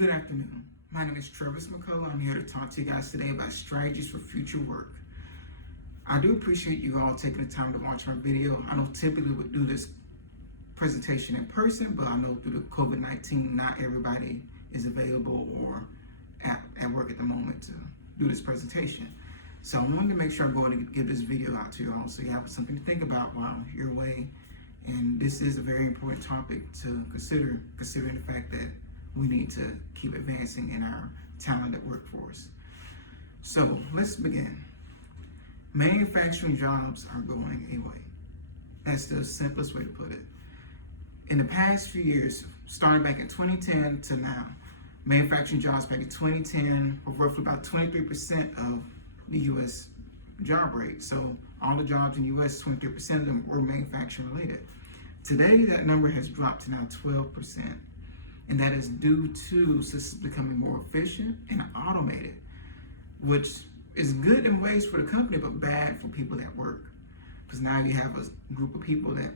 Good afternoon. My name is Travis McCullough. I'm here to talk to you guys today about strategies for future work. I do appreciate you all taking the time to watch my video. I don't typically would do this presentation in person, but I know through the COVID-19, not everybody is available or at work at the moment to do this presentation. So I wanted to make sure I go and give this video out to you all so you have something to think about while you're away. And this is a very important topic to consider, considering the fact that we need to keep advancing in our talented workforce. So let's begin. Manufacturing jobs are going away. That's the simplest way to put it. In the past few years, starting back in 2010 to now, manufacturing jobs back in 2010 were roughly about 23% of the U.S. job rate. So all the jobs in the U.S., 23% of them were manufacturing related. Today, that number has dropped to now 12%. And that is due to systems becoming more efficient and automated, which is good in ways for the company, but bad for people that work. Because now you have a group of people that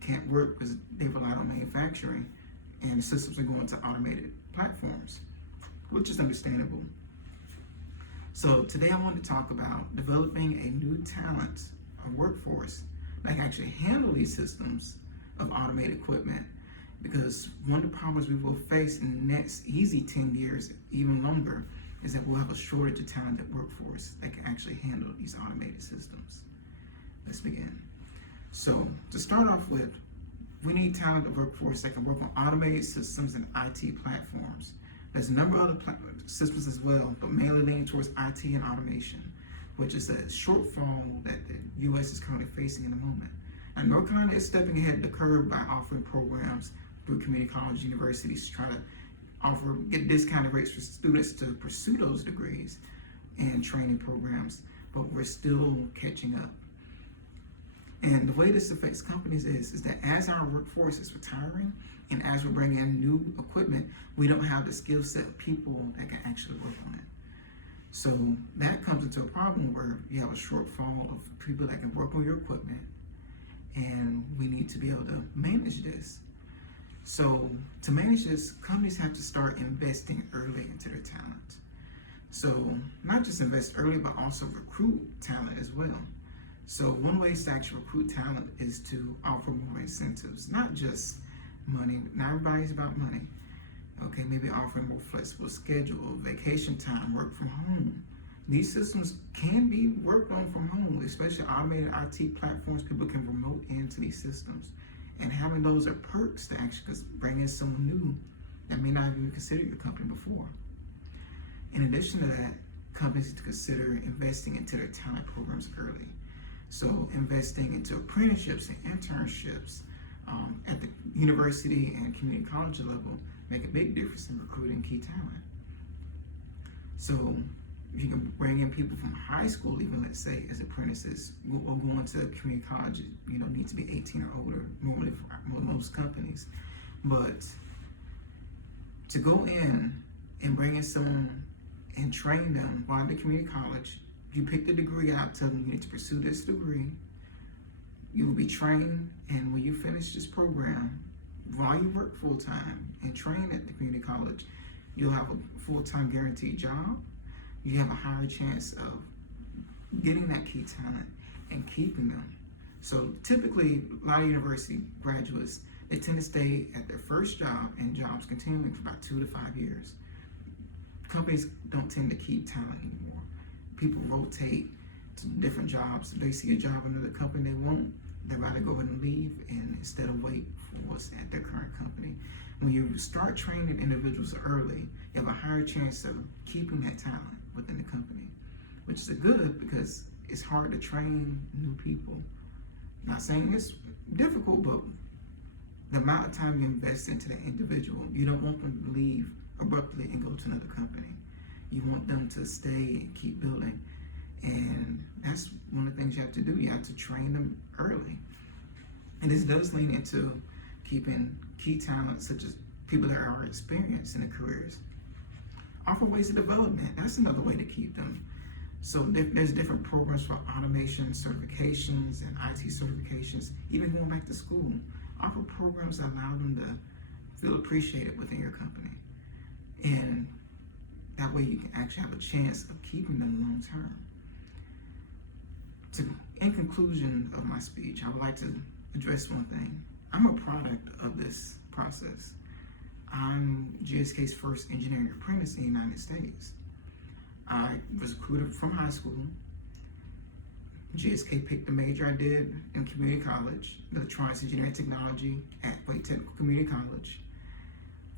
can't work because they rely on manufacturing, and the systems are going to automated platforms, which is understandable. So today I want to talk about developing a new talent, a workforce that can actually handle these systems of automated equipment. Because one of the problems we will face in the next easy 10 years, even longer, is that we'll have a shortage of talented workforce that can actually handle these automated systems. Let's begin. So to start off with, we need talented workforce that can work on automated systems and IT platforms. There's a number of other systems as well, but mainly leaning towards IT and automation, which is a shortfall that the U.S. is currently facing in the moment. And North Carolina is stepping ahead of the curve by offering programs through community college universities to try to get discounted rates for students to pursue those degrees and training programs, but we're still catching up. And the way this affects companies is that as our workforce is retiring and as we're bringing in new equipment, we don't have the skill set of people that can actually work on it. So that comes into a problem where you have a shortfall of people that can work on your equipment, and we need to be able to manage this. So to manage this, companies have to start investing early into their talent. So not just invest early, but also recruit talent as well. So one way to actually recruit talent is to offer more incentives, not just money. Not everybody's about money. Okay, maybe offering more flexible schedule, vacation time, work from home. These systems can be worked on from home, especially automated IT platforms. People can remote into these systems. And having those are perks to actually bring in someone new that may not have even considered your company before. In addition to that, companies need to consider investing into their talent programs early. So investing into apprenticeships and internships at the university and community college level make a big difference in recruiting key talent. So if you can bring in people from high school, even let's say as apprentices, or going to community college, need to be 18 or older, normally for most companies. But to go in and bring in someone and train them while at the community college, you pick the degree out, tell them you need to pursue this degree, you will be trained, and when you finish this program, while you work full-time and train at the community college, you'll have a full-time guaranteed job. You have a higher chance of getting that key talent and keeping them. So typically, a lot of university graduates, they tend to stay at their first job and jobs continuing for about 2 to 5 years. Companies don't tend to keep talent anymore. People rotate to different jobs. If they see a job in another company they want, they'd rather go ahead and leave and instead of wait for what's at their current company. When you start training individuals early, you have a higher chance of keeping that talent within the company, which is good because it's hard to train new people. Not saying it's difficult, but the amount of time you invest into that individual, you don't want them to leave abruptly and go to another company. You want them to stay and keep building. And that's one of the things you have to do. You have to train them early. And this does lean into keeping key talent, such as people that are experienced in their careers. Offer ways of development. That's another way to keep them. So there's different programs for automation certifications and IT certifications, even going back to school. Offer programs that allow them to feel appreciated within your company. And that way you can actually have a chance of keeping them long term. In conclusion of my speech, I would like to address one thing. I'm a product of this process. I'm GSK's first engineering apprentice in the United States. I was recruited from high school. GSK picked the major I did in community college, electronics engineering technology at Wake Technical Community College.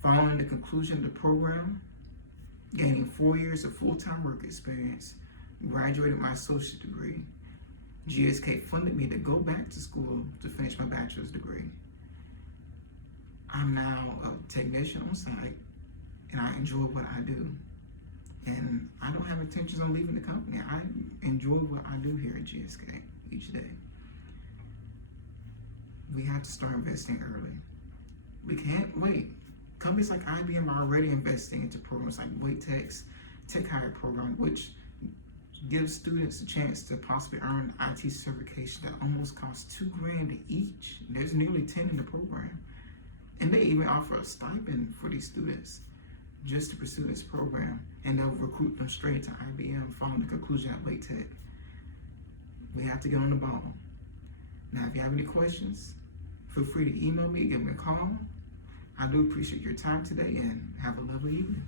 Following the conclusion of the program, gaining 4 years of full-time work experience, graduated my associate degree. GSK funded me to go back to school to finish my bachelor's degree. I'm now a technician on site, and I enjoy what I do. And I don't have intentions on leaving the company. I enjoy what I do here at GSK each day. We have to start investing early. We can't wait. Companies like IBM are already investing into programs like Wake Tech's Tech Hire program, which gives students a chance to possibly earn IT certification that almost costs $2,000 each. There's nearly 10 in the program. And they even offer a stipend for these students just to pursue this program, and they'll recruit them straight to IBM following the conclusion at Wake Tech. We have to get on the ball. Now, if you have any questions, feel free to email me, give me a call. I do appreciate your time today, and have a lovely evening.